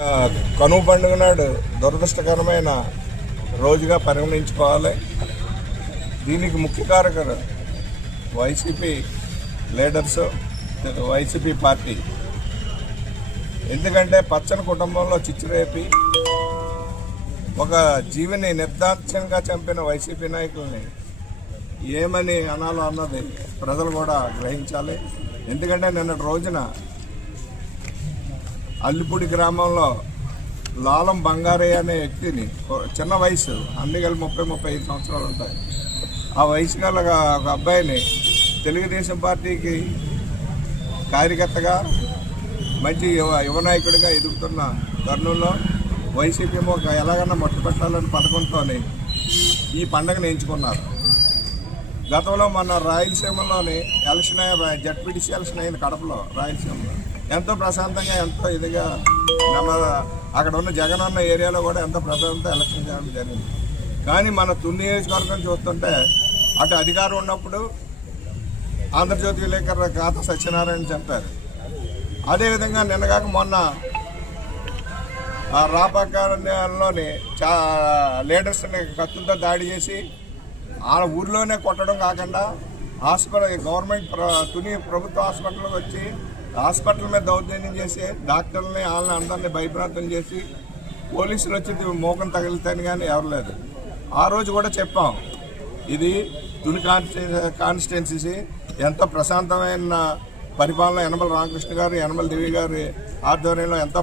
కనుమ పండుగ నాడు దురదృష్టకరమైన రోజుగా పరిగణించుకోవాలి. దీనికి ముఖ్య కారకులు వైసీపీ లీడర్స్, వైసీపీ పార్టీ. ఎందుకంటే పచ్చని కుటుంబంలో చిచ్చురేపి ఒక జీవిని నిర్దాక్షిణ్యంగా చంపిన వైసీపీ నాయకుల్ని ఏమని అనాలో అన్నది ప్రజలు కూడా గ్రహించాలి. ఎందుకంటే నిన్నటి రోజున అల్లిపూడి గ్రామంలో లాలం బంగారయ్య అనే వ్యక్తిని, చిన్న వయసు, అన్ని కలిపి 30-35 సంవత్సరాలు ఉంటాయి, ఆ వయసు గల ఒక అబ్బాయిని తెలుగుదేశం పార్టీకి కార్యకర్తగా మంచి యువనాయకుడిగా ఎదుగుతున్న తరుణంలో వైసీపీ ఎలాగన్నా మట్టుపెట్టాలని పథకంతో ఈ పండుగను ఎంచుకున్నారు. గతంలో మన రాయలసీమలోని ఎలక్షన్ జడ్పీటీసీ ఎలక్షన్ అయింది కడపలో. రాయలసీమలో ఎంతో ప్రశాంతంగా, ఎంతో ఇదిగా అక్కడ ఉన్న జగన్ అన్న ఏరియాలో కూడా ఎంతో ప్రశాంతంగా ఎలక్షన్ చేయడం జరిగింది. కానీ మన తుని నియోజకవర్గం చూస్తుంటే అటు అధికారం ఉన్నప్పుడు ఆంధ్రజ్యోతి విలేకరు ఖాతా సత్యనారాయణ చంపారు. అదేవిధంగా నిన్నగాక మొన్న రాపకాలలోని లీడర్స్ని కత్తులతో దాడి చేసి ఆ ఊర్లోనే కొట్టడం కాకుండా గవర్నమెంట్ తుని ప్రభుత్వ హాస్పిటల్కి వచ్చి హాస్పిటల్ మీద దౌర్జన్యం చేసి డాక్టర్లని వాళ్ళని అందరినీ భయభ్రాంతం చేసి పోలీసులు వచ్చి మోకం తగిలితేని కానీ ఎవరు లేదు. ఆ రోజు కూడా చెప్పాం, ఇది తుని కాన్స్టిట్యున్సీ ఎంతో ప్రశాంతమైన పరిపాలన యనమల రామకృష్ణ గారు, యనమల దేవి గారి ఆధ్వర్యంలో ఎంతో